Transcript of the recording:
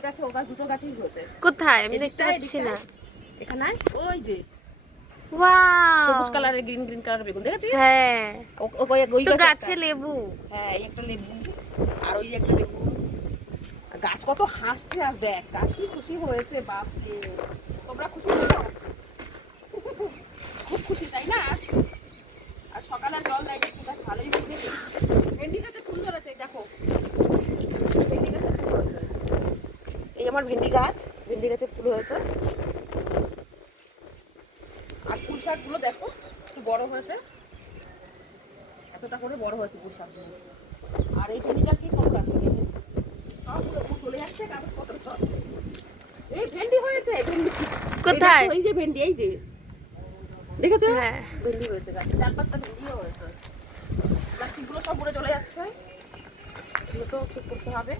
এই গাছে ও গাছ দুটো গাছই হয়েছে। কোথায় আমি দেখতে পাচ্ছি না। এখানে ওই যে ওয়াও, সবুজ কালারের গ্রিন গ্রিন কালারের বেগুন দেখেছিস? হ্যাঁ ওই তো গাছে গাছে লেবু। হ্যাঁ এই একটা লেবু আর ওই একটা লেবু। গাছ কত হাসছে আর দেখ গাছ কি খুশি হয়েছে বাপরে। তোমরা খুশি হয়েছো? খুব খুশি তাই না? আর সকালে জল দেয় একটু গাছ ভালোই হয়েছে। ভেন্ডি গাছে ফুল ধরেছে দেখো, ভেন্ডি গাছে ফুল হয়েছে। এই আমার ভেন্ডি গাছে ফুল হয়েছে। আর পুঁই শাকগুলো দেখো একটু বড় হয়েছে, এতটা করে বড় হয়েছে পুঁই শাকগুলো। আর এই ভেন্ডিটার কি খবর আছে? সবগুলো চলে যাচ্ছে কাগজপত্র সব। এই ভেন্ডি হয়েছে, ভেন্ডি কোথায়? এই যে ভেন্ডি, এই যে দেখেছো? হ্যাঁ ভেন্ডি হয়েছে গাছে, 4-5টা ভেন্ডিও হয়েছে। প্লাস্টিকগুলো সব উড়ে চলে যাচ্ছে, এগুলো তো ঠিক করতে হবে।